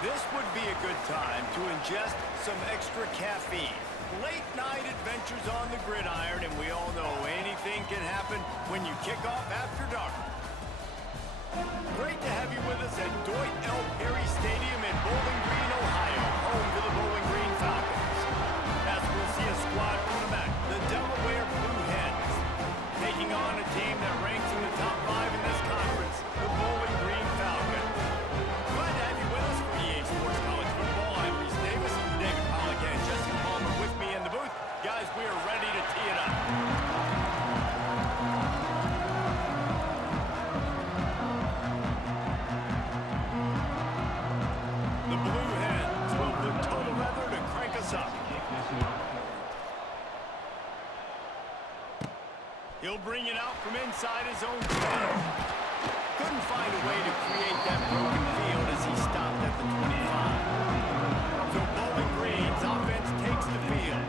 This would be a good time to ingest some extra caffeine. Late night adventures on the gridiron, and we all know anything can happen when you kick off after dark. Great to have you with us at Dwight L. Perry Stadium in Bowling Green, Ohio, home to the Bowling Green Falcons. As we'll see a squad from the back, the Delaware Blue Hens, taking on a team that ranks in the top 5 in this conference, the Bowling Green Falcons. Glad to have you with us for EA Sports College Football. I'm Reese Davis, David Pollack, and Jesse Palmer with me in the booth. Guys, we are ready to tee it up. The Blue Hens will put total weather to crank us up. He'll bring it out from inside his own 10. Couldn't find a way to create that broken field as he stopped at the 25. So Bowling Green's offense takes the field.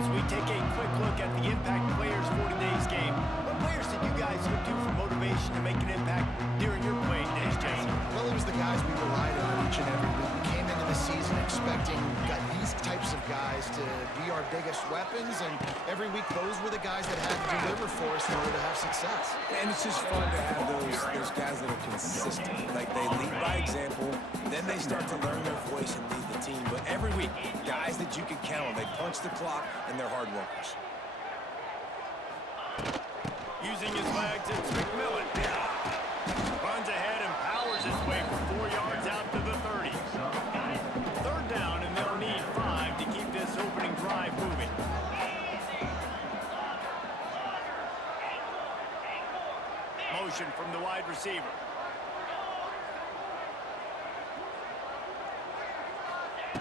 As we take a quick look at the impact players for today's game, what players did you guys look to for motivation to make an impact during your playing days, Jesse? Well, it was the guys we relied on each and every week. We came into the season expecting these types of guys to be our biggest weapons, and every week those were the guys that had to deliver for us in order to have success. And it's just fun to have those guys that are consistent. Like, they lead by example, then they start to learn their voice and lead the team. But every week, guys that you can count on, they punch the clock, and they're hard workers. Using his legs, it's McMillan. Runs ahead and powers his way for 4 yards out to the 30. Third down, and they'll need 5 to keep this opening drive moving. Motion from the wide receiver.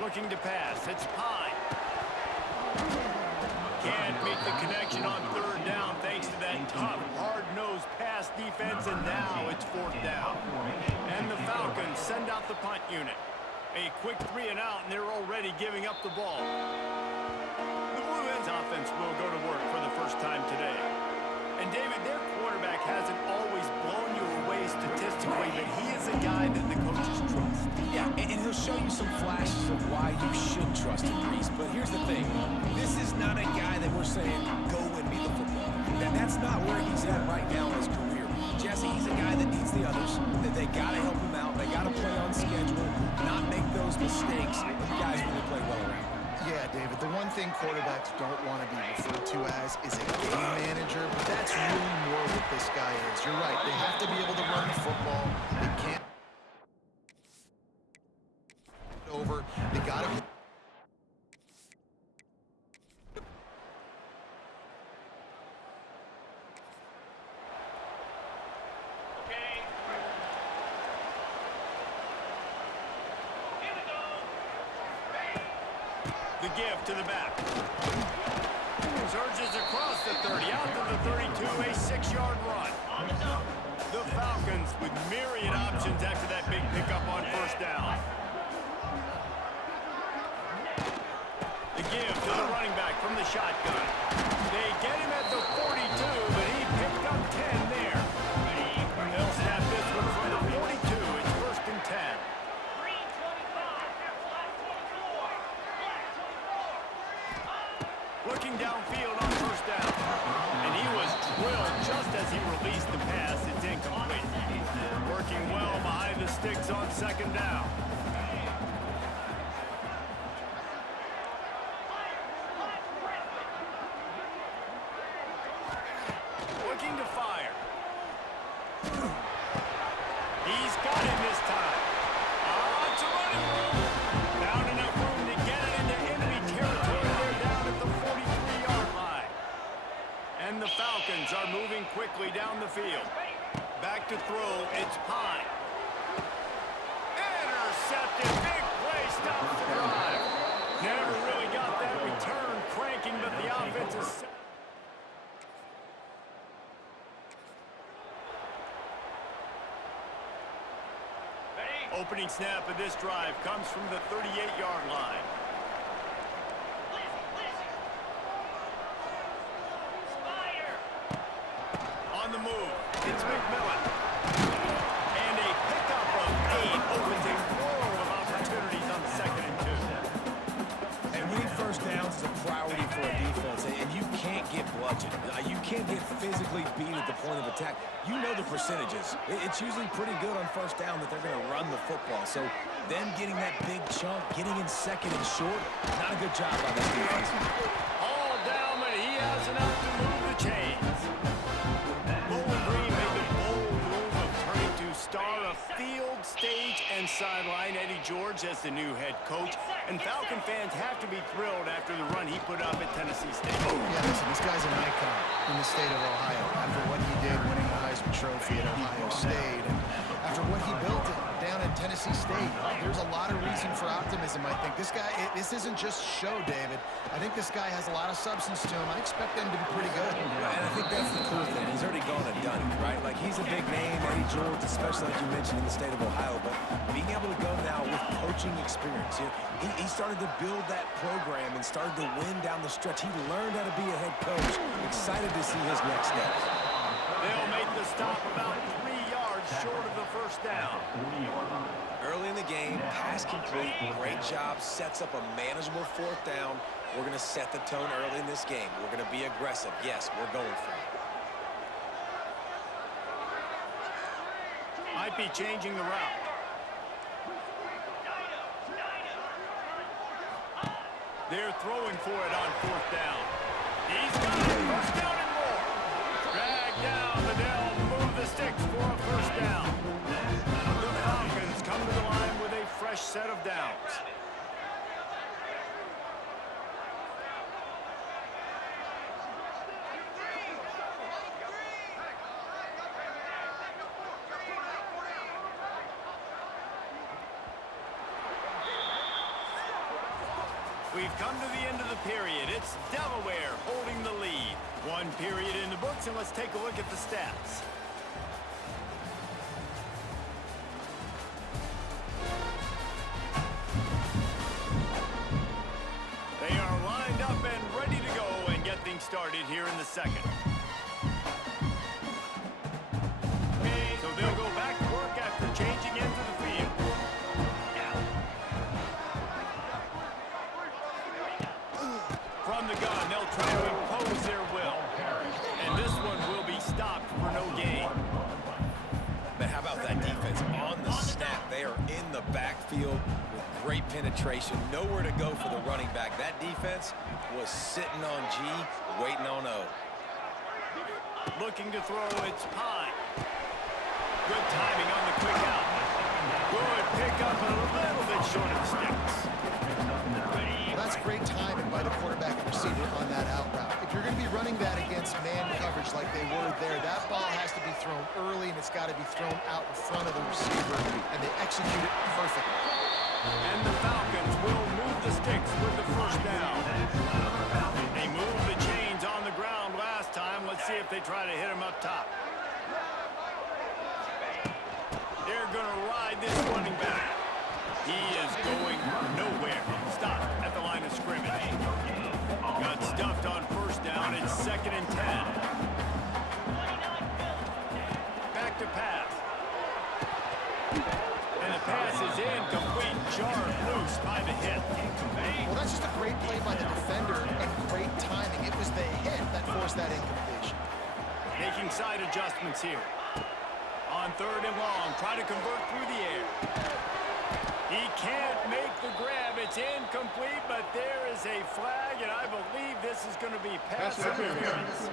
Looking to pass, it's Pine. Can't make the connection on third down thanks to that tough, hard-nosed pass defense, and now it's fourth down. And the Falcons send out the punt unit. A quick 3 and out, and they're already giving up the ball. The Blue Hens offense will go to work for the first time today. And David, their quarterback hasn't always blown you away statistically, but he is a guy that the coaches trust. Yeah, and he'll show you some flashes of why you should trust him, Reese. But here's the thing. This is not a guy that we're saying, go and be the football. That's not where he's at right now in his career. Jesse, he's a guy that needs the others, that they got to help him out. They got to play on schedule, not make those mistakes. The guys really play well around. Yeah, David, the one thing quarterbacks don't want to be referred to as is a game manager, but that's really more what this guy is. You're right. They have to be able to run the football. They can't over. They got to be. The give to the back. Surges across the 30, out to the 32, a 6-yard run. The Falcons with myriad options after that big pickup on first down. The give to the running back from the shotgun. They get him at the 42, but he picked up 10 there. They'll snap this one from the 42. It's first and 10. Looking downfield on first down. And he was drilled just as he released the pass. It's incomplete. Working well behind the sticks on second down. Looking to fire. He's got him this time. It's a running room. Found enough room to get it into enemy territory. They're down at the 43-yard line. And the Falcons are moving quickly down the field. Back to throw, it's Pine. Intercepted, big play, stops the drive. Never really got that return cranking, but the offense is set. Opening snap of this drive comes from the 38-yard line. On the move, it's McMillan. And a pickup of 8 opens a world of opportunity. get bludgeoned. You can't get physically beat at the point of attack. You know the percentages. It's usually pretty good on first down that they're going to run the football. So them getting that big chunk, getting in second and short, not a good job by this defense. All down, but he has enough to move the chains. Bowling Green made the bold move of turning to star of field, stage, and sideline Eddie George as the new head coach. And Falcon fans have to be thrilled after the run he put up at Tennessee State. Yeah, listen, this guy's an icon in the state of Ohio. After what he did winning the Heisman Trophy at Ohio State, and after what he built down at Tennessee State, there's a lot of reason for optimism, I think. This guy, this isn't just show, David. I think this guy has a lot of substance to him. I expect them to be pretty good. And I think that's the cool thing. He's already gone and done it, right? Like, he's a big name, Eddie George, especially like you mentioned in the state of Ohio. But being able to go now with coaching experience, he started to build that program and started to win down the stretch. He learned how to be a head coach. Excited to see his next steps. They'll make the stop about 3 yards short of the first down. Early in the game, pass complete, great job, sets up a manageable fourth down. We're going to set the tone early in this game. We're going to be aggressive. Yes, we're going for it. Might be changing the route. They're throwing for it on fourth down. He's got it. First down and more. Drag down, but they'll move the sticks for a first down. The Falcons come to the line with a fresh set of downs. We've come to the end of the period. It's Delaware holding the lead. One period in the books, and let's take a look at the stats. They are lined up and ready to go and get things started here in the second. So they'll go back to work after changing into the field. From the gun, they'll try to impose their will. And this one will be stopped for no gain. Man, how about that defense on the snap? They are in the backfield with great penetration. Nowhere to go for the running back. That defense was sitting on G, waiting on O. Looking to throw, it's Pine. Good timing on the quick out. Good pickup, but a little bit short of the sticks. That's great timing by the quarterback and receiver on that out route. If you're going to be running that against man coverage like they were there, that ball has to be thrown early, and it's got to be thrown out in front of the receiver, and they execute it perfectly. And the Falcons will move the sticks with the first down. They moved the chains on the ground last time. Let's see if they try to hit him up top. They're going to ride this running back. He is going nowhere. Stop at the line of scrimmage. Got stuffed on first down. It's 2nd and 10. Back to pass. And the pass is incomplete. Jarred loose by the hit. Well, that's just a great play by the defender and great timing. It was the hit that forced that incompletion. Making side adjustments here. On 3rd and long, try to convert through the air. He can't make the grab. It's incomplete, but there is a flag, and I believe this is going to be pass interference.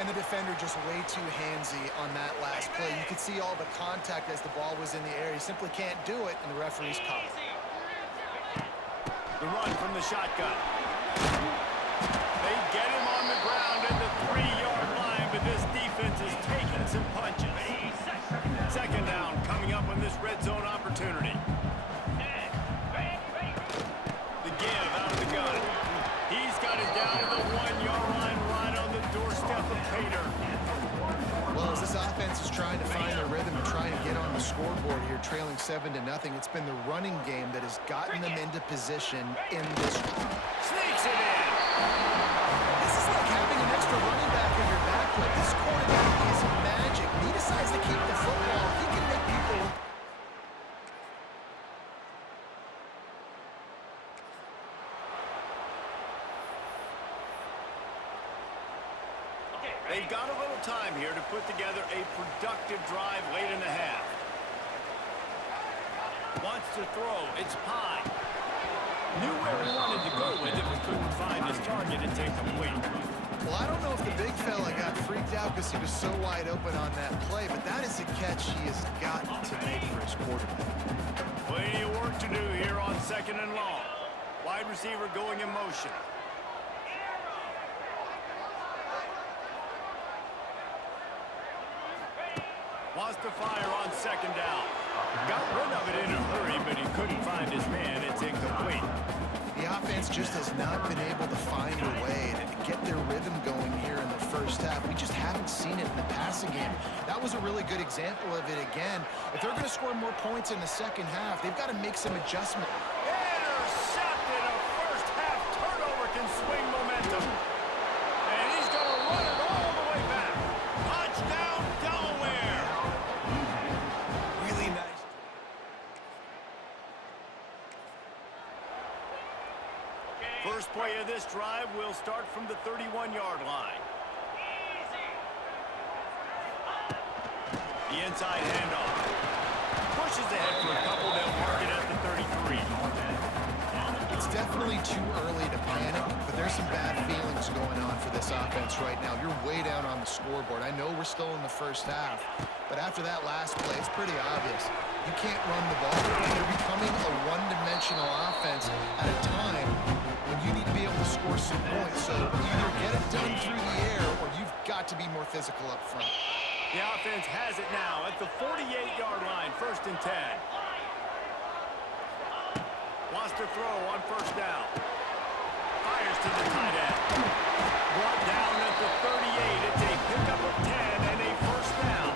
And the defender just way too handsy on that last play. You could see all the contact as the ball was in the air. He simply can't do it, and the referee's caught it. The run from the shotgun. They get him on the ground at the 3-yard line, but this defense is taking some punches. 2nd down coming up on this red zone opportunity. The give out of the gun. He's got it down to the 1-yard line right on the doorstep of Pater. Well, as this offense is trying to find their rhythm and trying to get on the scoreboard here, trailing 7-0, it's been the running game that has gotten them into position in this. Sneaks it in. This is like having an extra running back in your back. Like, this quarterback is magic. He decides to keep the football. He can make people. They've got a little time here to put together a productive drive late in the half. Wants to throw. It's Pye. Knew where he wanted to go with it, but couldn't find his target. It's incomplete. Well, I don't know if the big fella got freaked out because he was so wide open on that play, but that is a catch he has got to make for his quarterback. Plenty of work to do here on 2nd and long. Wide receiver going in motion. Wants to fire on 2nd down. Got rid of it in a hurry, but he couldn't find his man. It's incomplete. The offense just has not been able to find a way to get their rhythm going here in the first half. We just haven't seen it in the passing game. That was a really good example of it again. If they're going to score more points in the second half, they've got to make some adjustments. Intercepted. A first half turnover can swing momentum. And he's going to run it all the way back. Touchdown, Delaware. Really nice. First play of this drive will start from the 31-yard line. The inside handoff. Pushes ahead for a couple. They'll mark it at the 33. It's definitely too early to panic, but there's some bad feelings going on for this offense right now. You're way down on the scoreboard. I know we're still in the first half, but after that last play, it's pretty obvious. You can't run the ball. You're becoming a one-dimensional offense at a time when you need to be able to score some points. So either get it done through the air or you've got to be more physical up front. The offense has it now at the 48-yard line, 1st and 10. Wants to throw on 1st down. Fires to the tight end. Brought down at the 38. It's a pickup of 10 and a 1st down.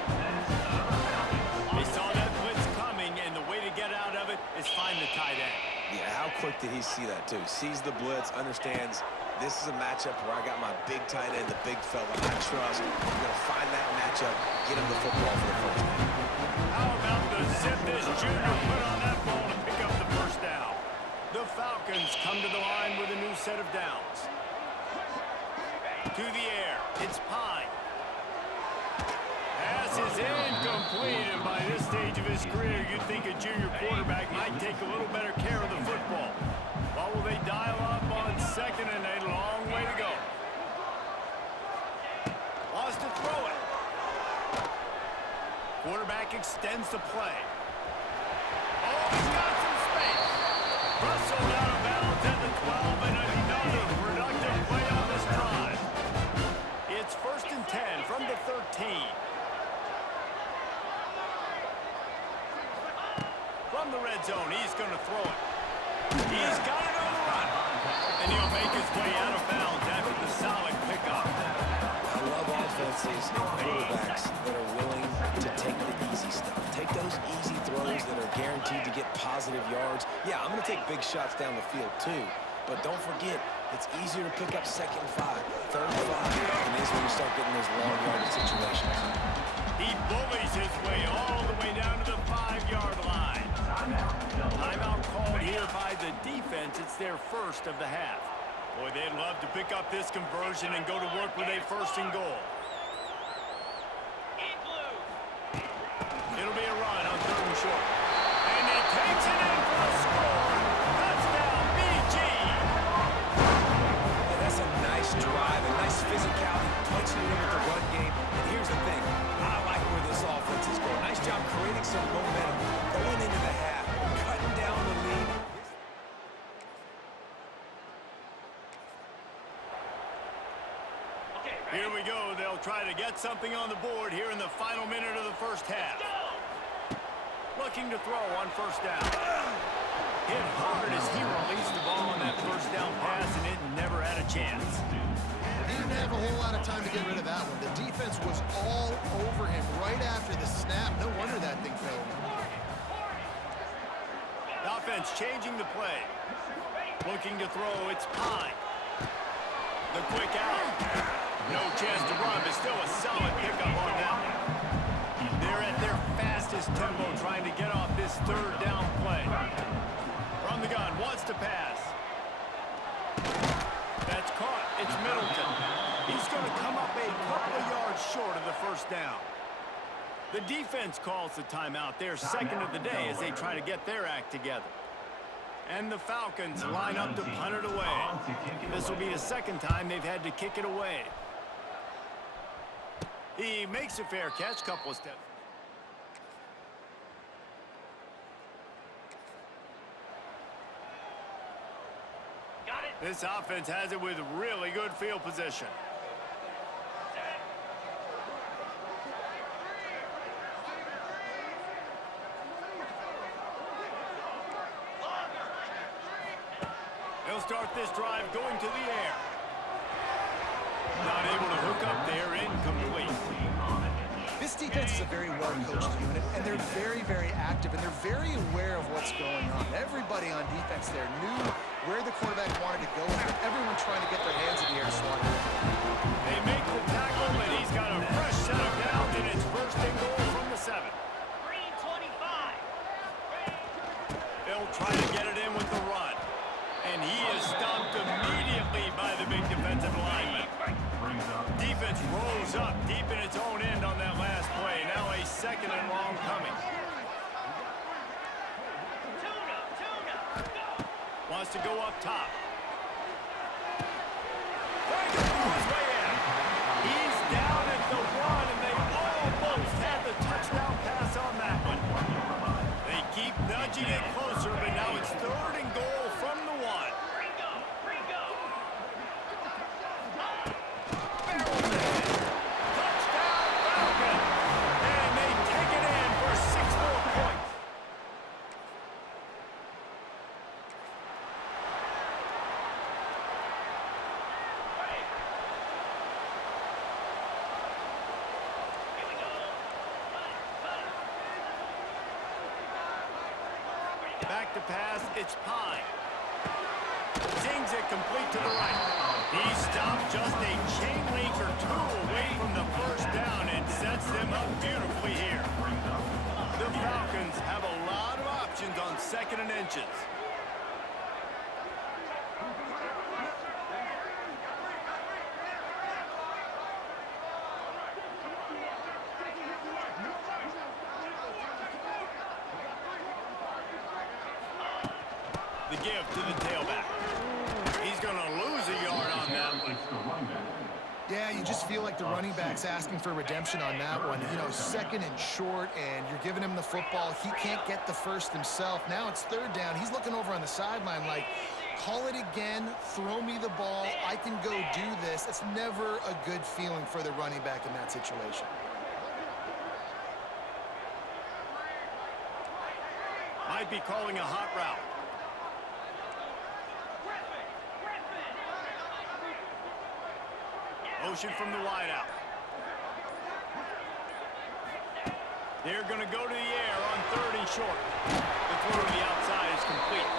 They saw that blitz coming, and the way to get out of it is find the tight end. Yeah, how quick did he see that, too? Sees the blitz, understands this is a matchup where I got my big tight end, the big fella I trust. I'm going to find that matchup, get him the football for the first down. How about the zip this junior put on that ball to pick up the 1st down? The Falcons come to the line with a new set of downs. To the air, it's Pye. Pass is incomplete, and by this stage of his career, you'd think a junior quarterback might take a little better care of the football. What will they dial up on 2nd and a long way to go? Wants to throw it. Quarterback extends the play. Oh, he's got some space. Rustled out of bounds at the 12, and another productive play on this drive. It's 1st and 10 from the 13. From the red zone, he's going to throw it. He's got it on the run. And he'll make his way out of bounds after the solid pickup. I love offenses and quarterbacks that are willing to take the easy stuff. Take those easy throws that are guaranteed to get positive yards. Yeah, I'm going to take big shots down the field too. But don't forget, it's easier to pick up 2nd and 5, 3rd and 5, than it is when you start getting those long yardage situations. He bullies his way all the way down to the 5-yard line. Timeout called here by the defense. It's their 1st of the half. Boy, they'd love to pick up this conversion and go to work with a 1st and goal. It'll be a run on 3rd and short. And he takes it in for a score. Touchdown, BG. And that's a nice drive, a nice physicality, punching it in with the run game. And here's the thing, I like where this offense is going. Nice job creating some momentum, going into the half, cutting down the lead. Here we go. They'll try to get something on the board here in the final minute of the 1st half. Looking to throw on 1st down. Hit hard as he released the ball on that 1st down pass, and it never had a chance. He didn't have a whole lot of time to get rid of that one. The defense was all over him right after the snap. No wonder that thing fell. The offense changing the play. Looking to throw, it's Pye. The quick out. No chance to run, but still a solid pickup on that one. They're at their fastest tempo trying to get off this 3rd down play. From the gun, wants to pass. That's caught. It's Middleton. He's going to come up a couple of first down. The defense calls the timeout, their second of the day, as they try to get their act together. And the Falcons line up to punt it away. This will be the second time they've had to kick it away. He makes a fair catch, couple of steps. Got it. This offense has it with really good field position. He'll start this drive going to the air. Not able to hook up there, incomplete. This defense is a very well-coached unit, and they're very, very active, and they're very aware of what's going on. Everybody on defense there knew where the quarterback wanted to go, and everyone trying to get their hands in the air to swat it. They make the tackle, and he's got a fresh set of downs, and it's first and goal from the 7. Green 25. They'll try to get it in with the run. And he is stopped immediately by the big defensive lineman. Defense rolls up deep in its own end on that last play. Now a second and long coming. Wants to go up top. Franklin threw his way in. He's down at the 1, and they almost had the touchdown pass on that one. They keep nudging it closer, but now it's third and goal from the 1. Back to pass, it's Pine. Zings it complete to the right. He stopped just a chain link or 2 away from the first down and sets them up beautifully here. The Falcons have a lot of options on second and inches. The give to the tailback. He's going to lose a yard on that one. Yeah, you just feel like the running back's asking for redemption on that one. You know, second and short, and you're giving him the football. He can't get the first himself. Now it's third down. He's looking over on the sideline like, call it again, throw me the ball, I can go do this. It's never a good feeling for the running back in that situation. Might be calling a hot route. Motion from the wideout. They're going to go to the air on third and short. The throw to the outside is complete.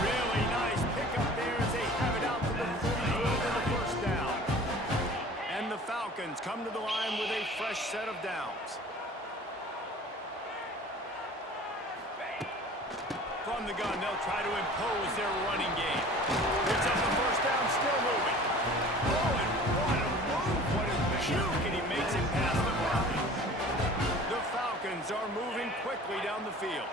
Really nice pickup there as they have it out to the 44 for the first down. And the Falcons come to the line with a fresh set of downs. From the gun, they'll try to impose their running game. Picks up the first down, still moving. Oh, and what a move, what a juke, and he makes it past the marker. The Falcons are moving quickly down the field.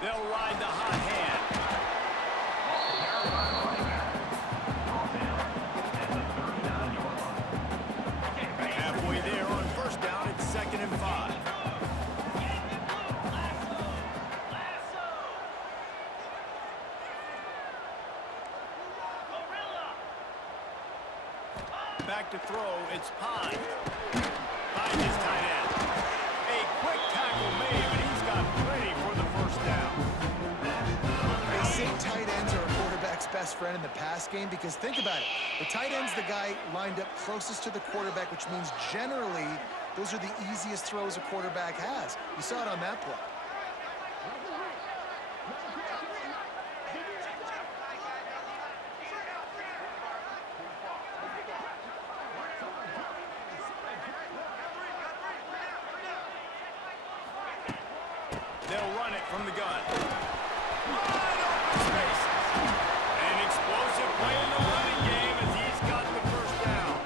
They'll ride the hot hand. Halfway there on first down, it's 2nd and 5. Back to throw, it's Pine. Pine is tight end. A quick tackle made, but he's got plenty for the first down. They say tight ends are a quarterback's best friend in the pass game because think about it. The tight end's the guy lined up closest to the quarterback, which means generally those are the easiest throws a quarterback has. You saw it on that play. from the gun. Wide open spaces. An explosive play in the running game as he's got the first down.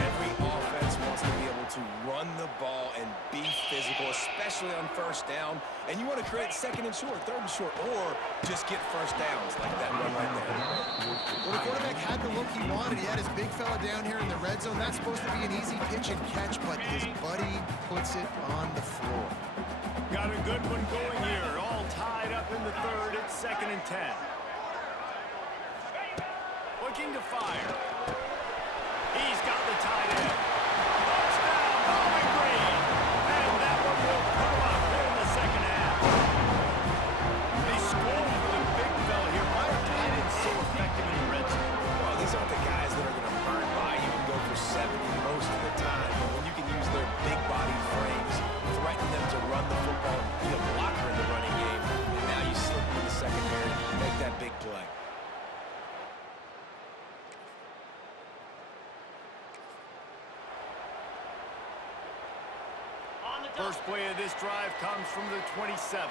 Every offense wants to be able to run the ball and be physical, especially on first down. And you want to create second and short, third and short, or just get first downs like that run right there. Well, the quarterback had the look he wanted. He had his big fella down here in the red zone. That's supposed to be an easy pitch and catch, but his buddy puts it on the floor. Got a good one going here. All tied up in the third. It's 2nd and 10. Looking to fire. He's got the tight end. Touchdown, Bowling Green. And that one will put him up here in the second half. They score for the big fella here. Why are tight ends so effective in the red zone? Well, these aren't the guys that are going to burn by you and go for 70 most of the time. But when you can use their big body frames, threaten them to run the football and be a blocker in the running game, and now you slip them in the secondary and make that big play. On the First play of this drive comes from the 27.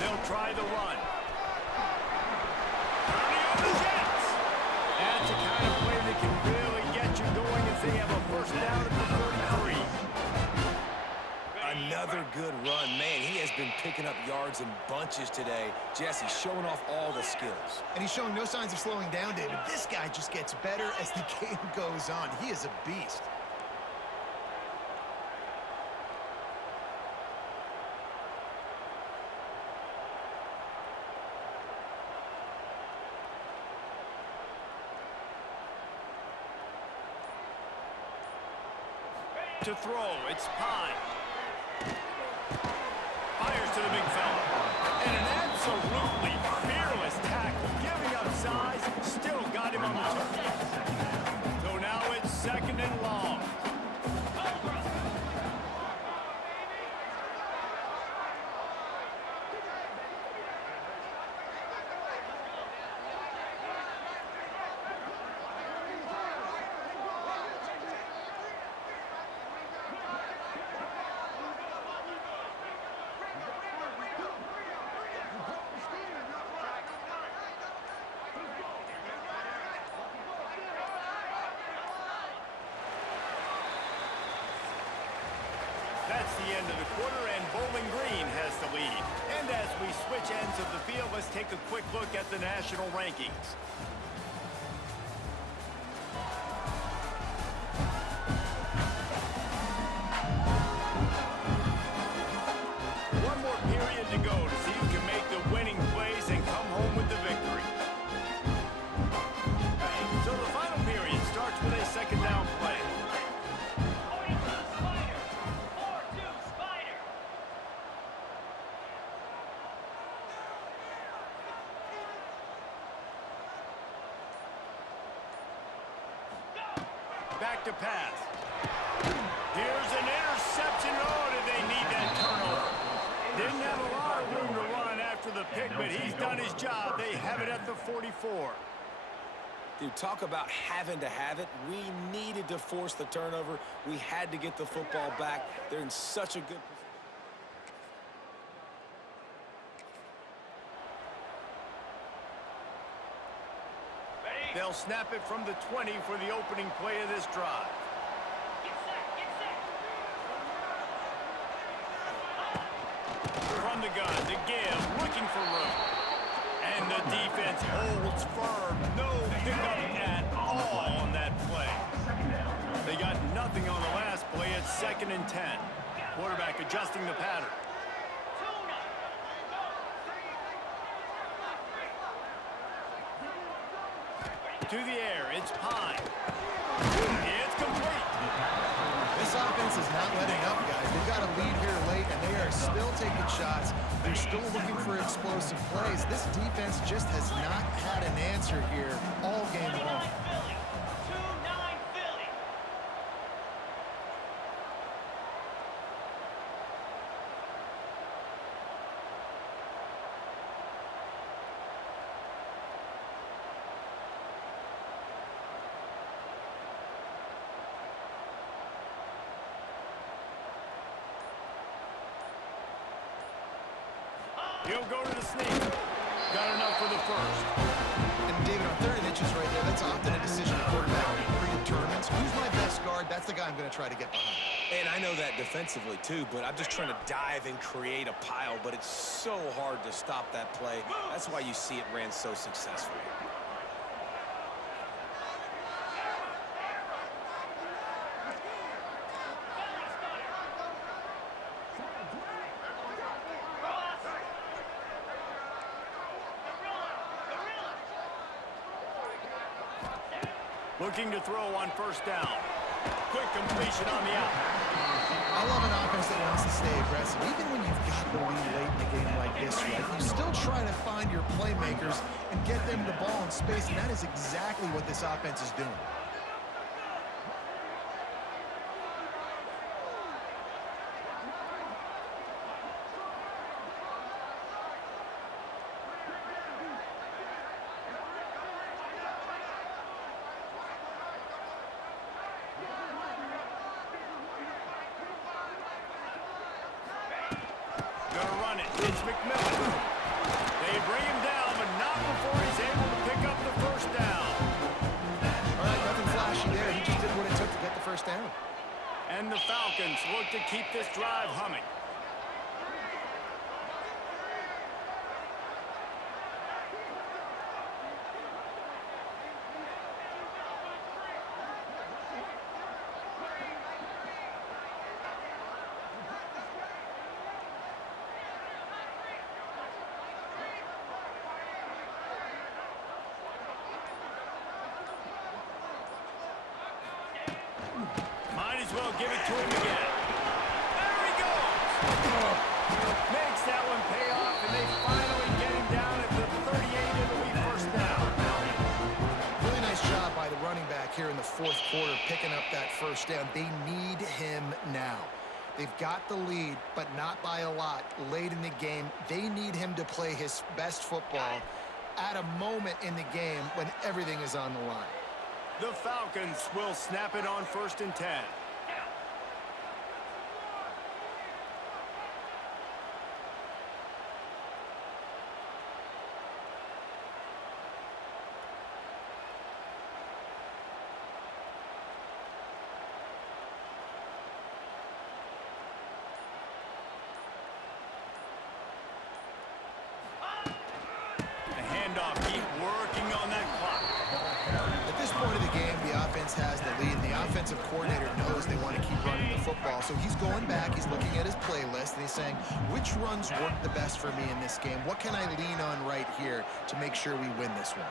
They'll try the run. Turning on the Jets. That's the kind of play that can really get you going if they have a first down at the 33. Another good run. Man, he has been picking up yards in bunches today. Jesse showing off all the skills. And he's showing no signs of slowing down, David. This guy just gets better as the game goes on. He is a beast. To throw, it's Pine. Fires to the big fella. And an absolutely fearless tackle. Giving up size, still got him on the turn. So now it's 2nd and long. That's the end of the quarter, and Bowling Green has the lead. And as we switch ends of the field, let's take a quick look at the national rankings. One more period to go to see who can make the winning plays and come home with the victory. So the final period starts with a 2nd down play. Back to pass. Here's an interception. Oh, did they need that turnover? Didn't have a lot of room to run after the pick, but he's done his job. They have it at the 44. Dude, talk about having to have it. We needed to force the turnover. We had to get the football back. They're in such a good position. They'll snap it from the 20 for the opening play of this drive. From the gun to give, looking for room. And the defense holds firm. No pickup at all on that play. They got nothing on the last play. It's 2nd and 10. Quarterback adjusting the pattern. To the air, it's Pine. It's complete. This offense is not letting up, guys. They've got a lead here late, and they are still taking shots. They're still looking for explosive plays. This defense just has not had an answer here all game long. He'll go to the sneak. Got enough for the first. And David, on 3rd and inches right there, that's often a decision a quarterback predetermines. Who's my best guard? That's the guy I'm going to try to get behind. And I know that defensively, too, but I'm just trying to dive and create a pile, but it's so hard to stop that play. That's why you see it ran so successfully. Looking to throw on 1st down. Quick completion on the out. I love an offense that wants to stay aggressive. Even when you've got the lead late in the game like this, right? You still try to find your playmakers and get them the ball in space, and that is exactly what this offense is doing. It's McMillan. They bring him down, but not before he's able to pick up the 1st down. All right, nothing flashy there. He just did what it took to get the 1st down. And the Falcons look to keep this drive humming. Might as well give it to him again. There he goes! Makes that one pay off, and they finally get him down at the 38 in the lead 1st down. Really nice job by the running back here in the 4th quarter, picking up that 1st down. They need him now. They've got the lead, but not by a lot late in the game. They need him to play his best football at a moment in the game when everything is on the line. The Falcons will snap it on 1st and 10. The handoff, keep working on that clock. At this point of the game, the offense has the lead, and the offensive coordinator knows they want to keep running the football. So he's going back, he's looking at his playlist, and he's saying, which runs work the best for me in this game? What can I lean on right here to make sure we win this one?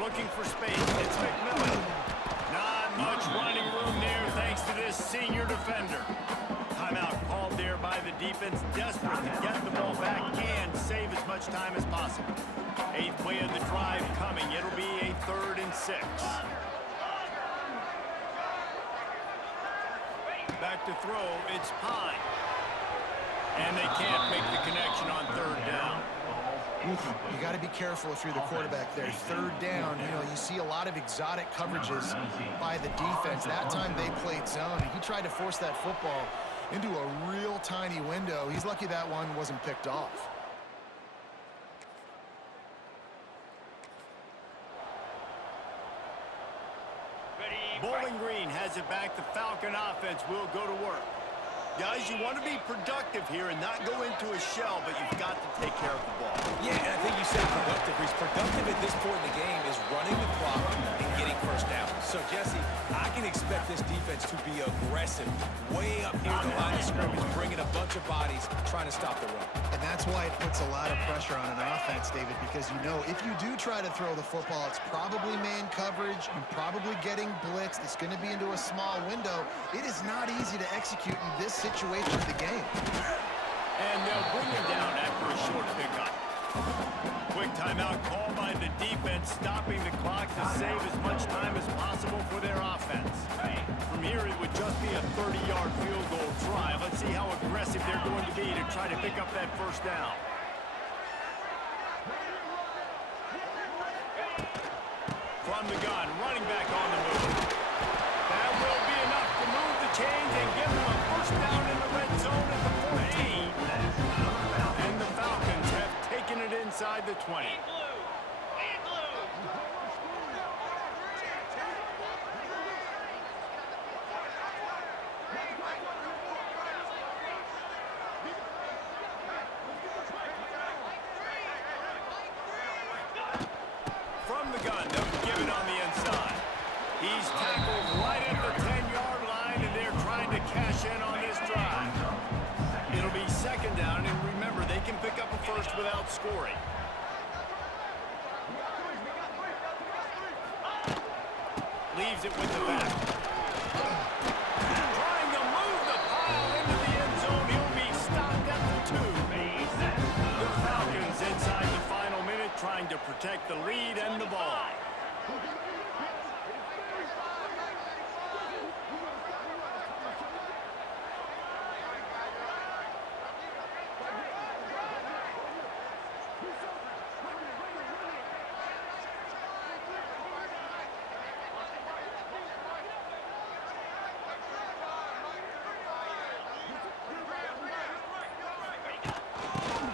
Looking for space. It's McMillan. Not much running room there thanks to this senior defender. Timeout called there by the defense, desperate to get the ball back and save as much time as possible. 8th play of the drive coming. It'll be a 3rd and 6. Back to throw. It's Pine. And they can't make the connection on 3rd down. You got to be careful if you're the quarterback there. 3rd down, you know, you see a lot of exotic coverages by the defense. That time they played zone, and he tried to force that football into a real tiny window. He's lucky that one wasn't picked off. Bowling Green has it back. The Falcon offense will go to work. Guys, you want to be productive here and not go into a shell, but you've got to take care of the ball. Yeah, and I think you said productive. He's productive at this point in the game is running the clock and getting 1st down. So, Jesse, I can expect this defense to be aggressive, way up near the line of scrimmage, bringing a bunch of bodies, trying to stop the run. And that's why it puts a lot of pressure on an offense, David, because you know if you do try to throw the football, it's probably man coverage, you're probably getting blitzed, it's going to be into a small window. It is not easy to execute in this situation of the game. And they'll bring him down after a short pickup. Quick timeout call by the defense. stopping the clock to save as much time as possible for their offense. From here, it would just be a 30-yard field goal try. Let's see how aggressive they're going to be to try to pick up that first down. From the gun, running back on the move. That will be enough to move the chains and give them a first down in the red zone at the 14. And the Falcons have taken it inside the 20. From the gun, they'll give it on the inside. He's tackled right at the 10-yard line, and they're trying to cash in on this drive. It'll be second down, and remember, they can pick up a first without scoring. Leaves it with the back. Trying to move the pile into the end zone. He'll be stopped at the 2. The Falcons inside the final minute trying to protect the lead and the ball.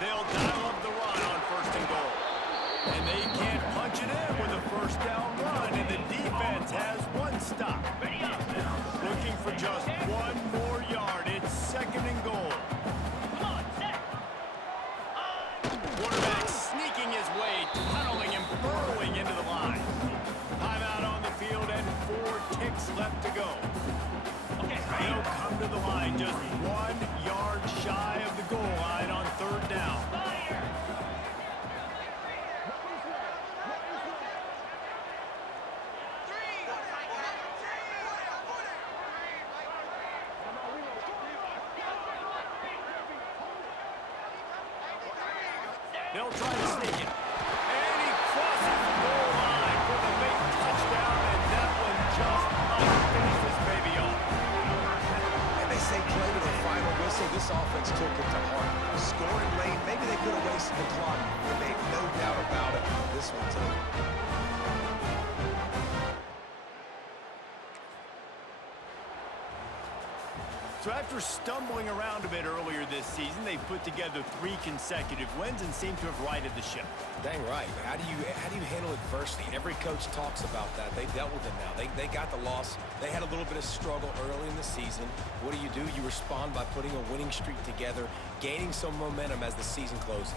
They'll dial up the run on first and goal. And they can't punch it in with a first down run, and the defense has one stop. Looking for just one more yard. It's second and goal. Quarterback sneaking his way, tunneling and burrowing into the line. Timeout on the field and 4 ticks left to go. They'll come to the line just 1 yard shy of the goal line on third down. They'll try to sneak it. And he crosses the goal line for the late touchdown, and that one just might finish this baby off. And they say play to the final whistle. This offense took it to heart. Scoring late, maybe they could have wasted the clock. They made no doubt about it. This one took it. So after stumbling around a bit earlier this season, they've put together 3 consecutive wins and seem to have righted the ship. Dang right. How do you handle adversity? Every coach talks about that. They dealt with it now. They got the loss. They had a little bit of struggle early in the season. What do? You respond by putting a winning streak together, gaining some momentum as the season closes.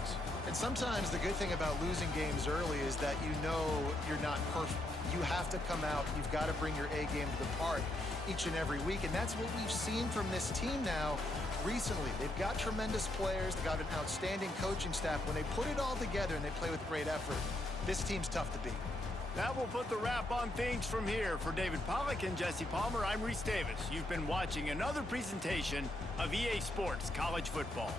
And sometimes the good thing about losing games early is that you know you're not perfect. You have to come out. You've got to bring your A game to the park each and every week. And that's what we've seen from this team now recently. They've got tremendous players. They've got an outstanding coaching staff. When they put it all together and they play with great effort, this team's tough to beat. That will put the wrap on things from here. For David Pollack and Jesse Palmer, I'm Reese Davis. You've been watching another presentation of EA Sports College Football.